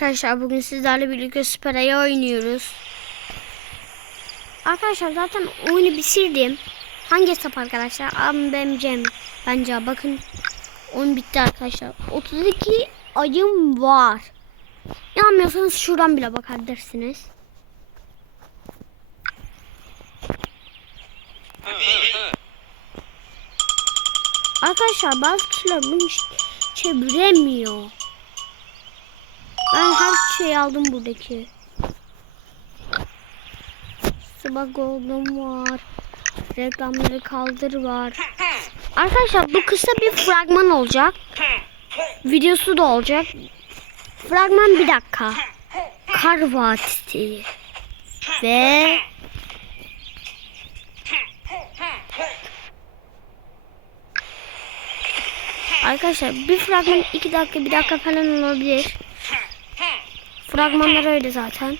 Arkadaşlar bugün sizlerle birlikte Super Aya oynuyoruz. Arkadaşlar zaten oyunu bitirdim. Hangi hesap arkadaşlar? Abim benim Cem. Bence bakın oyun bitti arkadaşlar. 32 ayım var. İnanmıyorsanız şuradan bile bakabilirsiniz. Arkadaşlar bazı kişiler bunu çeviremiyor. Ben her şeyi aldım buradaki. Sıvı gold'um var. Reklamları kaldır var. Arkadaşlar bu kısa bir fragman olacak. Videosu da olacak. Fragman 1 dakika. Kar Vadisi. Ve arkadaşlar bir fragman 2 dakika 1 dakika falan olabilir. Fragmanlar öyle zaten.